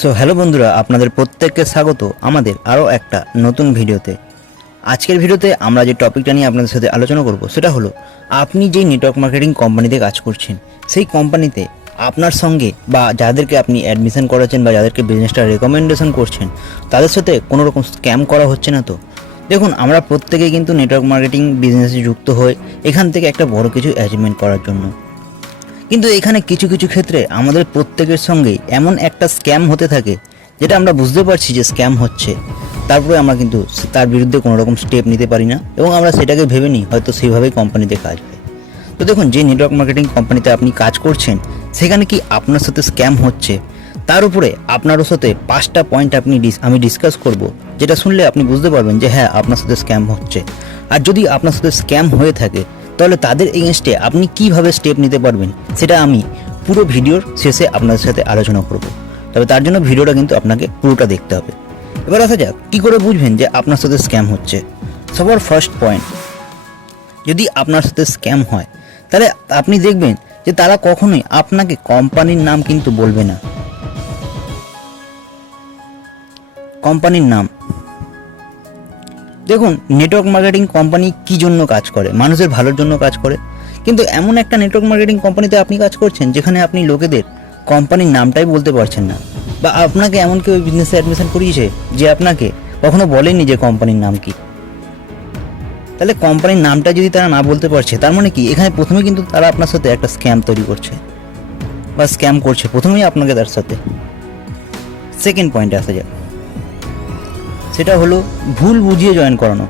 So hello বন্ধুরা, আপনাদের প্রত্যেককে স্বাগত আমাদের আরও একটা নতুন ভিডিওতে। আজকের ভিডিওতে আমরা যে টপিকটা নিয়ে আপনাদের সাথে আলোচনা করব, সেটা হলো, আপনি যেই নেটওয়ার্ক মার্কেটিং কোম্পানিতে কাজ করছেন, সেই কোম্পানিতে আপনার সঙ্গে বা যাদেরকে আপনি অ্যাডমিশন করাচ্ছেন বা যাদেরকে বিজনেসটা রেকমেন্ডেশন করছেন, তাদের সাথে কোনো রকম স্ক্যাম করা হচ্ছে না তো? দেখুন, আমরা প্রত্যেকেই কিন্তু নেটওয়ার্ক মার্কেটিং বিজনেসে যুক্ত হই, এখান থেকে একটা বড় কিছু অ্যাচিভমেন্ট করার জন্য। কিন্তু এখানে কিছু কিছু ক্ষেত্রে আমাদের প্রত্যেকের সঙ্গেই এমন একটা স্ক্যাম হতে থাকে, যেটা আমরা বুঝতে পারছি যে স্ক্যাম হচ্ছে। তারপরে আমরা কিন্তু তার বিরুদ্ধে কোনো রকম স্টেপ নিতে পারি না এবং আমরা সেটাকে ভেবে নিই হয়তো সেইভাবেই কোম্পানিতে কাজ হয় তো দেখুন, যে নেটওয়ার্ক মার্কেটিং কোম্পানিতে আপনি কাজ করছেন, সেখানে কি আপনার সাথে স্ক্যাম হচ্ছে? তার উপরে আপনারও সাথে পাঁচটা পয়েন্ট আপনি আমি ডিসকাস করব, যেটা শুনলে আপনি বুঝতে পারবেন যে হ্যাঁ আপনার সাথে স্ক্যাম হচ্ছে। আর যদি আপনার সাথে স্ক্যাম হয়ে থাকে তাহলে তাদের এগেনস্টে আপনি কীভাবে স্টেপ নিতে পারবেন, সেটা আমি পুরো ভিডিওর শেষে আপনাদের সাথে আলোচনা করব। তবে তার জন্য ভিডিওটা কিন্তু আপনাকে পুরোটা দেখতে হবে। এবার আসা যাক, কী করে বুঝবেন যে আপনার সাথে স্ক্যাম হচ্ছে? সবার ফার্স্ট পয়েন্ট যদি আপনার সাথে স্ক্যাম হয়, তাহলে আপনি দেখবেন যে তারা কখনোই আপনাকে কোম্পানির নাম কিন্তু বলবে না। কোম্পানির নাম দেখুন নেটওয়ার্ক মার্কেটিং কোম্পানি কি জন্য কাজ করে? মানুষের ভালোর জন্য কাজ করে। কিন্তু এমন একটা নেটওয়ার্ক মার্কেটিং কোম্পানিতে আপনি কাজ করছেন, যেখানে আপনি লোকেদের কোম্পানির নামটাই বলতে পারছেন না। বা আপনাকে এমন কেউ বিজনেসে অ্যাডমিশন করিয়েছে, যে আপনাকে কখনো বলেনি যে কোম্পানির নাম কি? তাহলে কোম্পানির নামটা যদি তারা না বলতে পারছে, তার মানে কি? এখানে প্রথমে কিন্তু তারা আপনার সাথে একটা স্ক্যাম তৈরি করছে। বা স্ক্যাম করছে, প্রথমেই আপনাকে তার সাথে। সেকেন্ড পয়েন্টে আসা যাক। সেটা হলো ভুল বুঝিয়ে জয়েন করানো।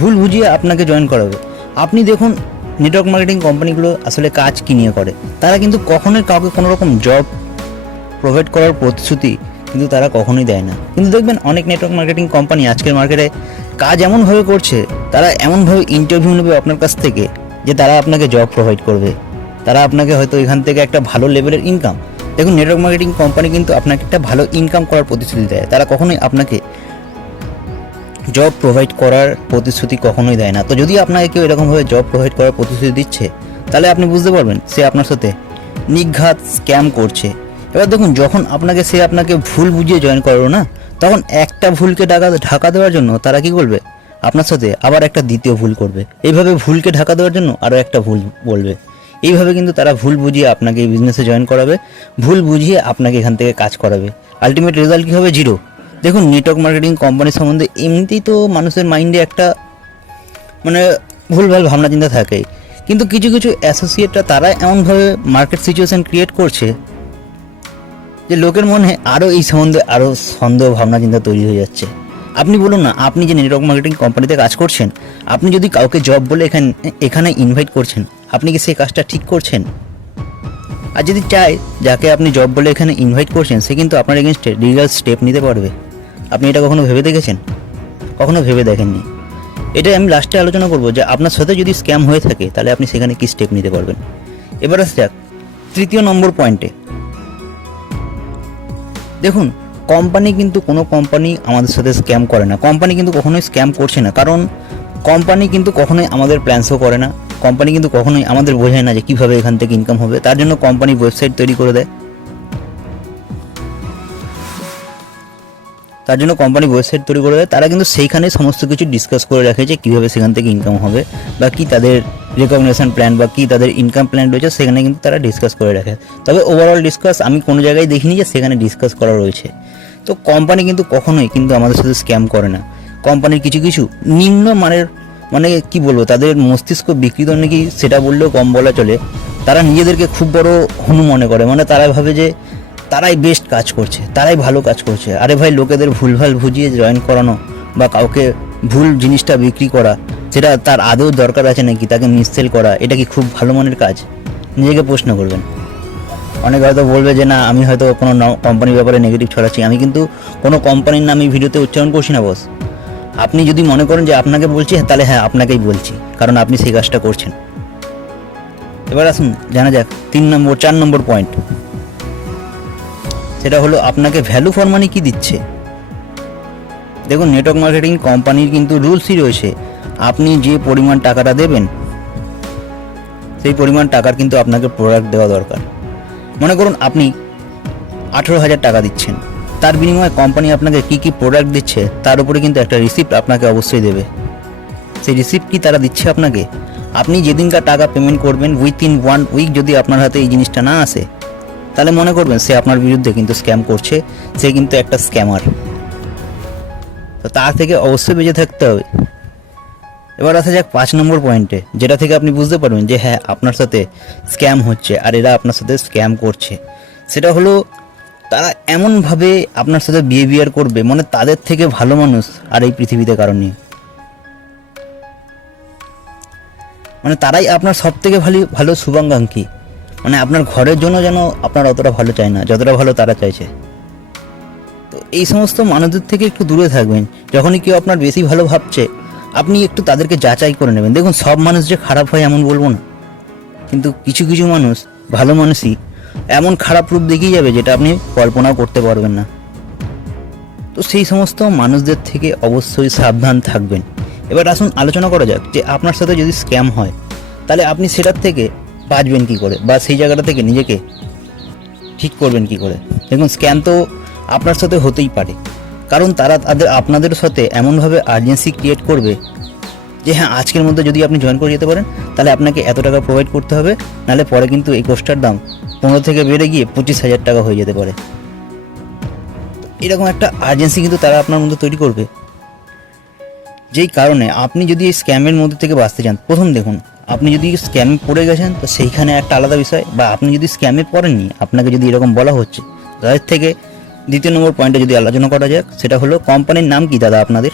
ভুল বুঝিয়ে আপনাকে জয়েন করাবে আপনি দেখুন নেটওয়ার্ক মার্কেটিং কোম্পানিগুলো আসলে কাজ কি নিয়ে করে। তারা কিন্তু কখনোই কাউকে কোনো রকম জব প্রোভাইড করার প্রতিশ্রুতি কিন্তু তারা কখনোই দেয় না। কিন্তু দেখবেন, অনেক নেটওয়ার্ক মার্কেটিং কোম্পানি আজকের মার্কেটে কাজ এমনভাবে করছে, তারা এমনভাবে ইন্টারভিউ নেবে আপনার কাছ থেকে, যে তারা আপনাকে জব প্রোভাইড করবে। তারা আপনাকে হয়তো এখান থেকে একটা ভালো লেভেলের ইনকাম দেখুন নেটওয়ার্ক মার্কেটিং কোম্পানি কিন্তু আপনাকে একটা ভালো ইনকাম করার প্রতিশ্রুতি দেয়। তারা কখনোই আপনাকে জব প্রোভাইড করার প্রতিশ্রুতি কখনোই দেয় না। তো যদি আপনাকে কেউ এরকমভাবে জব প্রোভাইড করার প্রতিশ্রুতি দিচ্ছে, তাহলে আপনি বুঝতে পারবেন সে আপনার সাথে নিঘাত স্ক্যাম করছে। এবার দেখুন, যখন আপনাকে সে আপনাকে ভুল বুঝিয়ে জয়েন করল না, তখন একটা ভুলকে ঢাকা ঢাকা দেওয়ার জন্য তারা কি করবে? আপনার সাথে আবার একটা দ্বিতীয় ভুল করবে। এইভাবে ভুলকে ঢাকা দেওয়ার জন্য আরও একটা ভুল বলবে। এইভাবে কিন্তু তারা ভুল বুঝিয়ে আপনাকে এই বিজনেসে জয়েন করাবে, ভুল বুঝিয়ে আপনাকে এখান থেকে কাজ করাবে। আলটিমেট রেজাল্ট কী হবে? জিরো দেখুন নেটওয়ার্ক মার্কেটিং কোম্পানি সম্বন্ধে এমনিতেই তো মানুষের মাইন্ডে একটা মানে ভুলভাল ভাবনা চিন্তা থাকে কিন্তু কিছু কিছু অ্যাসোসিয়েটরা তারা এমনভাবে মার্কেট সিচুয়েশন ক্রিয়েট করছে যে লোকের মনে আরও এই সম্বন্ধে আরও সন্দেহ, ভাবনা, চিন্তা তৈরি হয়ে যাচ্ছে। আপনি বলুন না, আপনি যে নেটওয়ার্ক মার্কেটিং কোম্পানিতে কাজ করছেন, আপনি যদি কাউকে জব বলে এখানে এখানে ইনভাইট করছেন, আপনি কি সেই কাজটা ঠিক করছেন? আর যদি চায়, যাকে আপনি জব বলে এখানে ইনভাইট করছেন, সে কিন্তু আপনার এগেনস্টে লিগাল স্টেপ নিতে পারবে। আপনি এটা কখনো ভেবে দেখেছেন? কখনো ভেবে দেখেননি? এটাই আমি লাস্টে আলোচনা করব যে, আপনার সাথে যদি স্ক্যাম হয়ে থাকে, তাহলে আপনি সেখানে কি স্টেপ নিতে পারবেন? এবার আসা যাক, তৃতীয় নম্বর পয়েন্টে দেখুন কোম্পানি কিন্তু কোনো কোম্পানি আমাদের সাথে স্ক্যাম করে না। কোম্পানি কিন্তু কখনোই স্ক্যাম করছে না। কারণ কোম্পানি কিন্তু কখনোই আমাদের প্ল্যানসও করে না। কোম্পানি কিন্তু কখনোই আমাদের বোঝায় না যে কীভাবে এখান থেকে ইনকাম হবে। তার জন্য কোম্পানি ওয়েবসাইট তৈরি করে দেয়। তার জন্য কোম্পানি ওয়েবসাইট তৈরি করে দেয়। তারা কিন্তু সেইখানে সমস্ত কিছু ডিসকাস করে রাখে যে কীভাবে সেখান থেকে ইনকাম হবে বা কী তাদের রেকগনেশন প্ল্যান বা কী তাদের ইনকাম প্ল্যান রয়েছে, সেখানে কিন্তু তারা ডিসকাস করে রাখে। তবে ওভারঅল ডিসকাস আমি কোনো জায়গায় দেখিনি যে সেখানে ডিসকাস করা রয়েছে। তো কোম্পানি কিন্তু কখনোই কিন্তু আমাদের সাথে স্ক্যাম করে না। কোম্পানির কিছু কিছু নিম্ন মানের মানে কি বলব, তাদের মস্তিষ্ক বিকৃত নাকি সেটা বললেও কম বলা চলে। তারা নিজেদেরকে খুব বড় হনু মনে করে। মানে তারা ভাবে যে তারাই বেস্ট কাজ করছে, তারাই ভালো কাজ করছে। আরে ভাই, লোকেদের ভুলভাল বুঝিয়ে জয়েন করানো বা কাউকে ভুল জিনিসটা বিক্রি করা সেটা তার আদৌ দরকার আছে নাকি, তাকে মিসসেল করা, এটা কি খুব ভালো মনের কাজ? নিজেকে প্রশ্ন করবেন। অনেকে হয়তো বলবে যে, না, আমি হয়তো কোনো কোম্পানির ব্যাপারে নেগেটিভ ছড়াচ্ছি। আমি কিন্তু কোনো কোম্পানির নাম ভিডিওতে উচ্চারণ করছি না বস আপনি যদি মনে করেন যে, আপনাকে বলছি তাহলে হ্যাঁ আপনাকেই বলছি, কারণ আপনি সেই কাজটা করছেন। এবার আসুন, জানা যাক, তিন নম্বর, চার নম্বর পয়েন্ট সেটা হলো আপনাকে ভ্যালু ফর মানি কী দিচ্ছে? দেখুন নেটওয়ার্ক মার্কেটিং কোম্পানির কিন্তু রুলসই রয়েছে। আপনি যে পরিমাণ টাকাটা দেবেন, সেই পরিমাণ টাকার কিন্তু আপনাকে প্রোডাক্ট দেওয়া দরকার। মনে করুন, আপনি আঠেরো হাজার টাকা দিচ্ছেন। তার বিনিময়ে কোম্পানি আপনাকে কী কী প্রোডাক্ট দিচ্ছে, তার উপরে কিন্তু একটা রিসিপ্ট আপনাকে অবশ্যই দেবে। সেই রিসিপ্ট কি তারা দিচ্ছে আপনাকে? আপনি যেদিনকার টাকা পেমেন্ট করবেন উইথ ইন ওয়ান উইক যদি আপনার হাতে এই জিনিসটা না আসে তাহলে মনে করবেন সে আপনার বিরুদ্ধে কিন্তু স্ক্যাম করছে, সে কিন্তু একটা স্ক্যামার তো তার থেকে অবশ্যই বেঁচে থাকতে হবে। এবার আসা যাক পাঁচ নম্বর পয়েন্টে যেটা থেকে আপনি বুঝতে পারবেন যে হ্যাঁ আপনার সাথে স্ক্যাম হচ্ছে আর এরা আপনার সাথে স্ক্যাম করছে। সেটা হলো, তারা এমনভাবে আপনার সাথে বিহেভিয়ার করবে মানে তাদের থেকে ভালো মানুষ আর এই পৃথিবীতে কারণ মানে তারাই আপনার সব থেকে ভালো ভালো শুভাকাঙ্ক্ষী। মানে আপনার ঘরের জন্য যেন আপনার অতটা ভালো চায় না, যতটা ভালো তারা চাইছে। তো এই সমস্ত মানুষদের থেকে একটু দূরে থাকবেন। যখনই কেউ আপনার বেশি ভালো ভাবছে, আপনি একটু তাদেরকে যাচাই করে নেবেন। দেখুন, সব মানুষ যে খারাপ হয় এমন বলব না। কিন্তু কিছু কিছু মানুষ, ভালো মানুষই, এমন খারাপ রূপ দেখিয়ে যাবে যেটা আপনি কল্পনাও করতে পারবেন না। তো সেই সমস্ত মানুষদের থেকে অবশ্যই সাবধান থাকবেন। এবার আসুন, আলোচনা করা যাক যে আপনার সাথে যদি স্ক্যাম হয়, তাহলে আপনি সেটার থেকে বাঁচবেন কি করে? বা সেই জায়গাটা থেকে নিজেকে ঠিক করবেন কি করে? দেখুন স্ক্যাম তো আপনার সাথে হতেই পারে। কারণ তারা তাদের, আপনাদের সাথে এমনভাবে আর্জেন্সি ক্রিয়েট করবে যে হ্যাঁ আজকের মধ্যে যদি আপনি জয়েন করে যেতে পারেন, তাহলে আপনাকে এত টাকা প্রোভাইড করতে হবে, নাহলে পরে কিন্তু এই কোর্সটার দাম পনেরো থেকে বেড়ে গিয়ে পঁচিশ হাজার টাকা হয়ে যেতে পারে। এরকম একটা আর্জেন্সি কিন্তু তারা আপনার মধ্যে তৈরি করবে। যেই কারণে আপনি যদি এই স্ক্যামের মধ্যে থেকে বাঁচতে চান, প্রথম দেখুন আপনি যদি স্ক্যামে পড়ে গেছেন, তো সেইখানে একটা আলাদা বিষয়। বা আপনি যদি স্ক্যামে পড়েননি, আপনাকে যদি এরকম বলা হচ্ছে তাদের থেকে দ্বিতীয় নম্বর পয়েন্টে যদি আলোচনা করা যাক, সেটা হলো কোম্পানির নাম কি দাদা আপনাদের?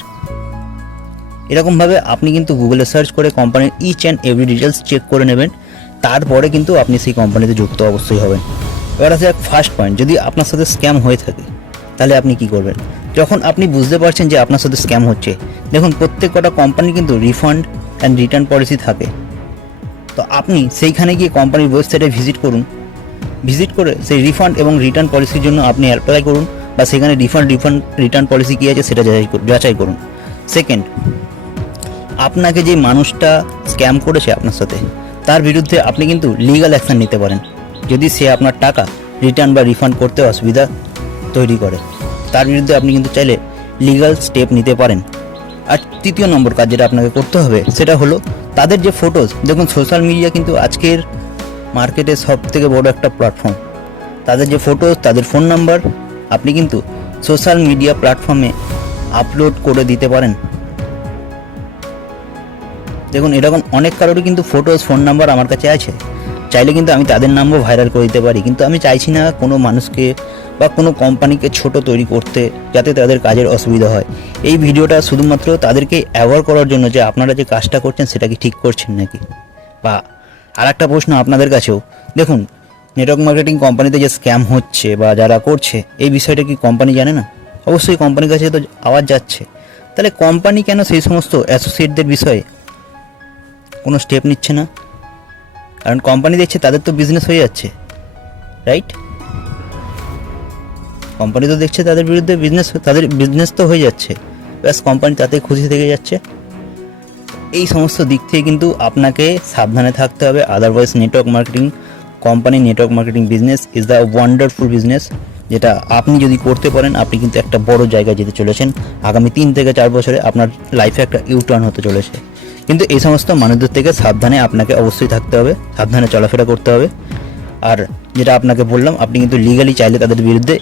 এরকমভাবে আপনি কিন্তু গুগলে সার্চ করে কোম্পানির each and every details check করে নেবেন। তারপরে কিন্তু আপনি সেই কোম্পানিতে যুক্ত অবশ্যই হবেন। এবার আছে এক ফার্স্ট পয়েন্ট যদি আপনার সাথে স্ক্যাম হয়ে থাকে, তাহলে আপনি কি করবেন? যখন আপনি বুঝতে পারছেন যে আপনার সাথে স্ক্যাম হচ্ছে, দেখুন প্রত্যেক কটা কোম্পানি কিন্তু রিফান্ড অ্যান্ড রিটার্ন পলিসি থাকে। তো আপনি সেইখানে গিয়ে কোম্পানির ওয়েবসাইটে ভিজিট করুন। ভিজিট করে সেই রিফান্ড এবং রিটার্ন পলিসির জন্য আপনি অ্যাপ্লাই করুন বা সেখানে রিফান্ড রিফান্ড রিটার্ন পলিসি কী আছে সেটা যাচাই করুন- সেকেন্ড আপনাকে যে মানুষটা স্ক্যাম করেছে আপনার সাথে, তার বিরুদ্ধে আপনি কিন্তু লিগ্যাল অ্যাকশন নিতে পারেন। যদি সে আপনার টাকা রিটার্ন বা রিফান্ড করতে অসুবিধা তৈরি করে, তার বিরুদ্ধে আপনি কিন্তু চাইলে লিগ্যাল স্টেপ নিতে পারেন। আর তৃতীয় নম্বর কাজ যেটা আপনাকে করতে হবে, সেটা হলো তাদের যে ফটোজ দেখুন সোশ্যাল মিডিয়া কিন্তু আজকের মার্কেটে সব থেকে বড় একটা প্ল্যাটফর্ম তাদের যে ফটোজ তাদের ফোন নাম্বার আপনি কিন্তু সোশ্যাল মিডিয়া প্ল্যাটফর্মে আপলোড করে দিতে পারেন। দেখুন, এরকম অনেক কারোরই কিন্তু ফটোজ ফোন নাম্বার আমার কাছে আছে। চাইলে কিন্তু আমি তাদের নামও ভাইরাল করে দিতে পারি। কিন্তু আমি চাইছি না কোনো মানুষকে বা কোনো কোম্পানিকে ছোট তৈরি করতে, যাতে তাদের কাজের অসুবিধা হয়। এই ভিডিওটা শুধুমাত্র তাদেরকে অ্যাওয়ার করার জন্য যে আপনারা যে কাজটা করছেন সেটা কি ঠিক করছেন নাকি? বা আর একটা প্রশ্ন আপনাদের কাছেও। দেখুন নেটওয়ার্ক মার্কেটিং কোম্পানিতে যে স্ক্যাম হচ্ছে বা যারা করছে, এই বিষয়টা কি কোম্পানি জানে না? অবশ্যই কোম্পানির কাছে তো আওয়াজ যাচ্ছে। তাহলে কোম্পানি কেন সেই সমস্ত অ্যাসোসিয়েটদের বিষয়ে কোনো স্টেপ নিচ্ছে না? কারণ কোম্পানি দেখছে তাদের তো বিজনেস হয়ে যাচ্ছে রাইট কোম্পানি তো দেখছে তাদের বিরুদ্ধে বিজনেস তাদের বিজনেস তো হয়ে যাচ্ছে। ব্যাস কোম্পানি তাতে খুশি থেকে যাচ্ছে। এই সমস্ত দিক থেকে কিন্তু আপনাকে সাবধানে থাকতে হবে। Otherwise network marketing company network marketing business is the wonderful business যেটা আপনি যদি করতে পারেন, আপনি কিন্তু একটা বড় জায়গায় যেতে চলেছেন। আগামী তিন থেকে চার বছরে আপনার লাইফে একটা ইউটার্ন হতে চলেছে। কিন্তু এই সমস্ত মানুষদের থেকে সাবধানে আপনাকে অবশ্যই থাকতে হবে, সাবধানে চলাফেরা করতে হবে। আর যেটা আপনাকে বললাম, আপনি কিন্তু লিগালি চাইলে তাদের বিরুদ্ধে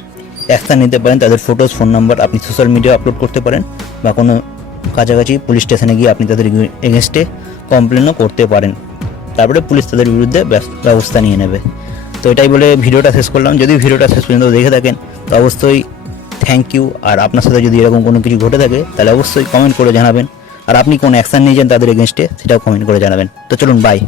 অ্যাকশান নিতে পারেন, তাদের ফটোজ ফোন নাম্বার আপনি সোশ্যাল মিডিয়া আপলোড করতে পারেন বা কোনো কাছাকাছি পুলিশ স্টেশনে গিয়ে আপনি তাদের এগেনস্টে কমপ্লেনও করতে পারেন। তারপরে পুলিশ তাদের বিরুদ্ধে ব্যবস্থা নিয়ে নেবে। তো এটাই বলে ভিডিওটা শেষ করলাম। যদি ভিডিওটা শেষ পর্যন্ত দেখে থাকেন, তো অবশ্যই থ্যাংক ইউ আর আপনার সাথে যদি এরকম কোনো কিছু ঘটে থাকে, তাহলে অবশ্যই কমেন্ট করে জানাবেন। আর আপনি কোন অ্যাকশান নিয়েছেন তাদের এগেনস্টে সেটাও কমেন্ট করে জানাবেন। তো চলুন বাই